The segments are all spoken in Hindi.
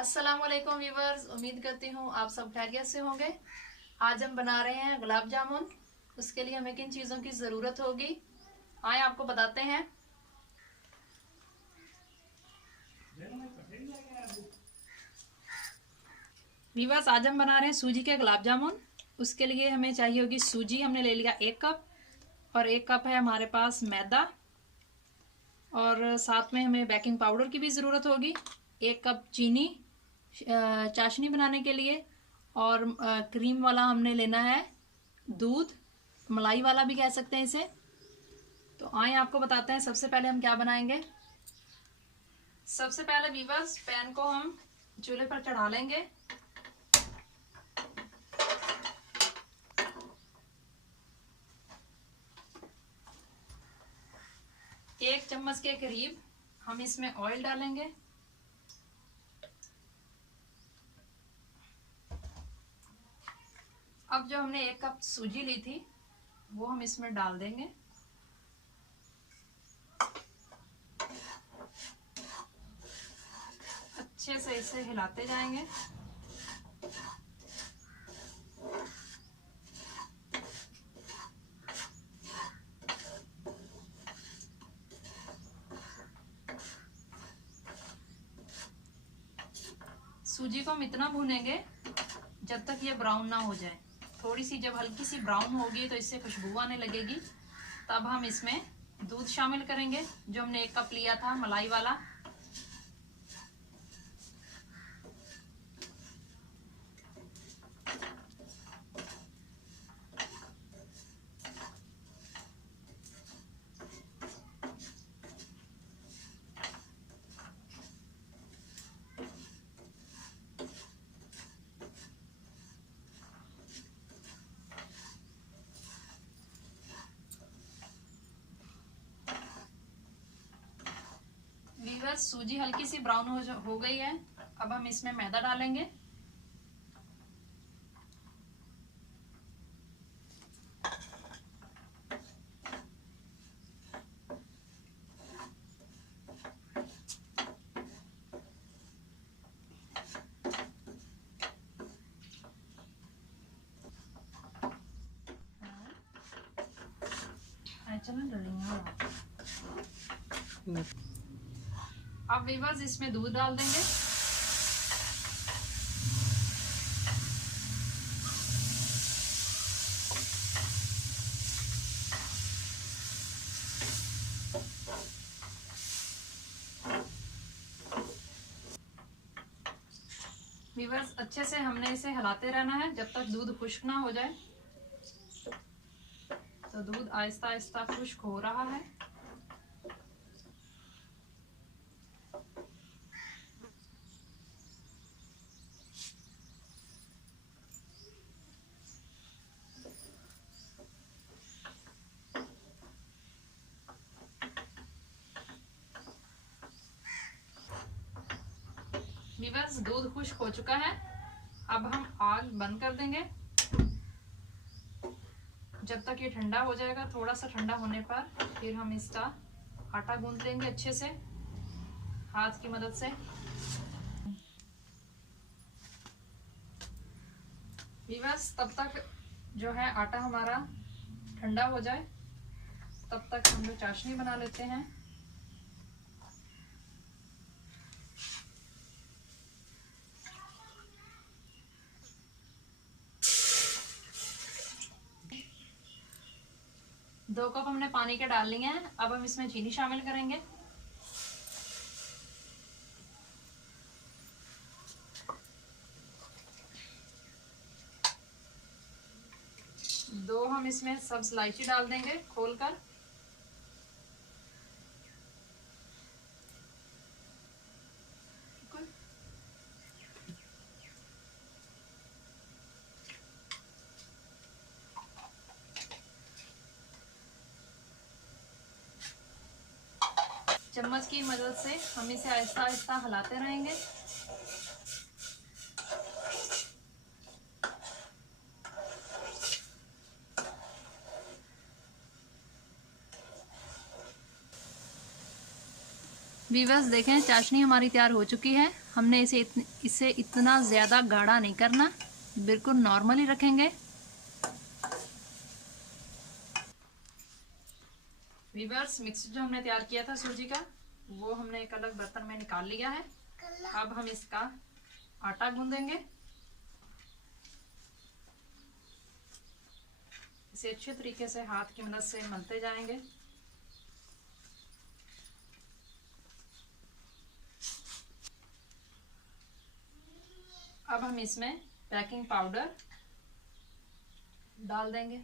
अस्सलाम वालेकुम व्यूवर्स, उम्मीद करती हूँ आप सब खैरियत से होंगे। आज हम बना रहे हैं गुलाब जामुन। उसके लिए हमें किन चीज़ों की ज़रूरत होगी आए आपको बताते हैं। व्यूवर्स, आज हम बना रहे हैं सूजी के गुलाब जामुन। उसके लिए हमें चाहिए होगी सूजी, हमने ले लिया 1 कप, और 1 कप है हमारे पास मैदा, और साथ में हमें बेकिंग पाउडर की भी ज़रूरत होगी। 1 कप चीनी चाशनी बनाने के लिए, और क्रीम वाला हमने लेना है दूध, मलाई वाला भी कह सकते हैं इसे। तो आइए आपको बताते हैं सबसे पहले हम क्या बनाएंगे। सबसे पहले वीवर्स, पैन को हम चूल्हे पर चढ़ा लेंगे। एक चम्मच के करीब हम इसमें ऑयल डालेंगे। अब जो हमने 1 कप सूजी ली थी वो हम इसमें डाल देंगे। अच्छे से इसे हिलाते जाएंगे। सूजी को हम इतना भूनेंगे जब तक ये ब्राउन ना हो जाए। थोड़ी सी जब हल्की सी ब्राउन होगी तो इससे खुशबू आने लगेगी। तब हम इसमें दूध शामिल करेंगे जो हमने 1 कप लिया था मलाई वाला। वीवर्स, सूजी हल्की सी ब्राउन हो गई है। अब हम इसमें मैदा डालेंगे। अब वीवर्स, इसमें दूध डाल देंगे। वीवर्स, अच्छे से हमने इसे हिलाते रहना है जब तक दूध खुश्क ना हो जाए। तो दूध आहिस्ता आहिस्ता खुश्क हो रहा है। वीवर्स, दूध खुश्क हो चुका है। अब हम आग बंद कर देंगे जब तक ये ठंडा हो जाएगा। थोड़ा सा ठंडा होने पर फिर हम इसका आटा गूंथ लेंगे अच्छे से हाथ की मदद से। वीवर्स, तब तक जो है आटा हमारा ठंडा हो जाए तब तक हम लोग चाशनी बना लेते हैं। दो कप हमने पानी के डाल लिए हैं। अब हम इसमें चीनी शामिल करेंगे। दो हम इसमें सब्ज इलायची डाल देंगे खोलकर। चम्मच की मदद से हम इसे आहिस्ता आहिस्ता हिलाते रहेंगे। वीवर्स देखें, चाशनी हमारी तैयार हो चुकी है। हमने इसे इतना ज़्यादा गाढ़ा नहीं करना, बिल्कुल नॉर्मली रखेंगे। वीवर्स, मिक्स जो हमने तैयार किया था सूजी का, वो हमने एक अलग बर्तन में निकाल लिया है। अब हम इसका आटा गूंदेंगे। इसे अच्छे तरीके से हाथ की मदद से मलते जाएंगे। अब हम इसमें बेकिंग पाउडर डाल देंगे।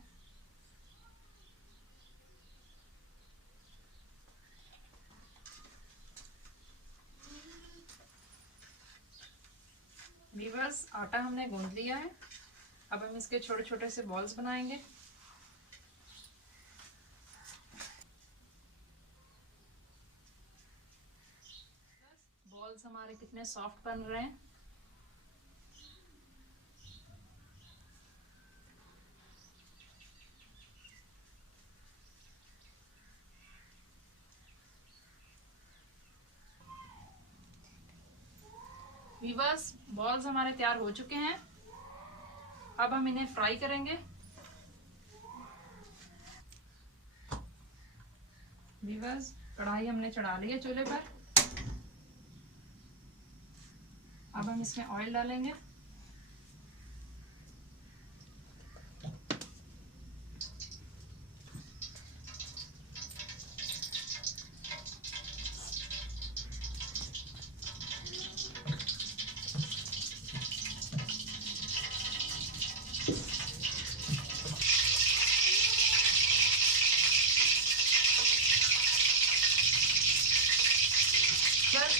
वीवर्स, आटा हमने गूंद लिया है। अब हम इसके छोटे छोटे से बॉल्स बनाएंगे। बॉल्स हमारे कितने सॉफ्ट बन रहे हैं। वीवर्स, बॉल्स हमारे तैयार हो चुके हैं। अब हम इन्हें फ्राई करेंगे। वीवर्स, कढ़ाई हमने चढ़ा ली है चूल्हे पर। अब हम इसमें ऑयल डालेंगे।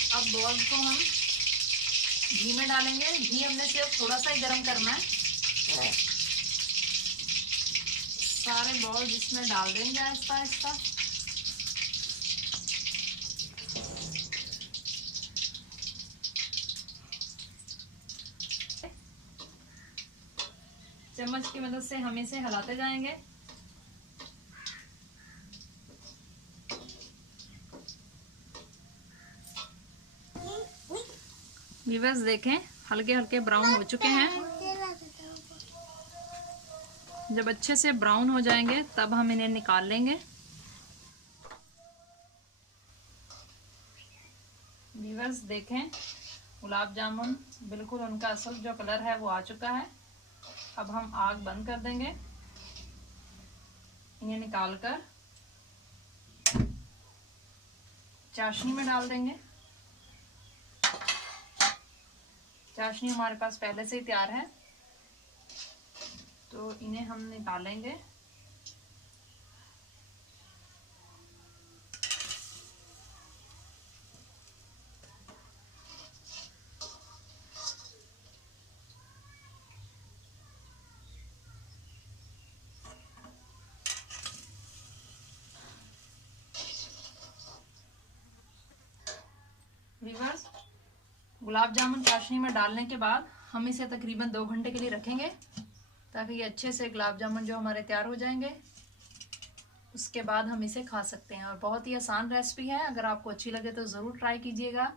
अब बॉल्स को हम घी में डालेंगे। घी हमने सिर्फ थोड़ा सा ही गर्म करना है। सारे बॉल्स इसमें डाल देंगे आहिस्ता आहिस्ता। चम्मच की मदद से हम इसे हिलाते जाएंगे। वीवर्स देखें, हल्के हल्के ब्राउन हो चुके हैं। जब अच्छे से ब्राउन हो जाएंगे तब हम इन्हें निकाल लेंगे। वीवर्स देखें, गुलाब जामुन बिल्कुल उनका असल जो कलर है वो आ चुका है। अब हम आग बंद कर देंगे। इन्हें निकालकर चाशनी में डाल देंगे। चाशनी हमारे पास पहले से ही तैयार है, तो इन्हें हम निकालेंगे। वीवर्स, गुलाब जामुन चाशनी में डालने के बाद हम इसे तकरीबन 2 घंटे के लिए रखेंगे, ताकि ये अच्छे से गुलाब जामुन जो हमारे तैयार हो जाएंगे। उसके बाद हम इसे खा सकते हैं। और बहुत ही आसान रेसिपी है। अगर आपको अच्छी लगे तो ज़रूर ट्राई कीजिएगा।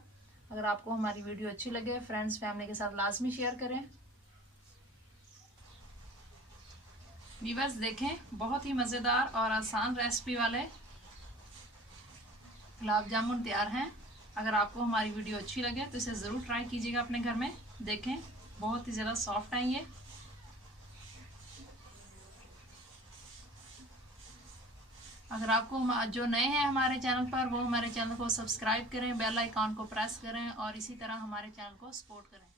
अगर आपको हमारी वीडियो अच्छी लगे, फ्रेंड्स फैमिली के साथ लाजमी शेयर करें। वीवर्स देखें, बहुत ही मज़ेदार और आसान रेसिपी वाले गुलाब जामुन तैयार हैं। अगर आपको हमारी वीडियो अच्छी लगे तो इसे ज़रूर ट्राई कीजिएगा अपने घर में। देखें, बहुत ही ज़्यादा सॉफ्ट हैं ये। अगर आपको जो नए हैं हमारे चैनल पर, वो हमारे चैनल को सब्सक्राइब करें, बेल आइकॉन को प्रेस करें और इसी तरह हमारे चैनल को सपोर्ट करें।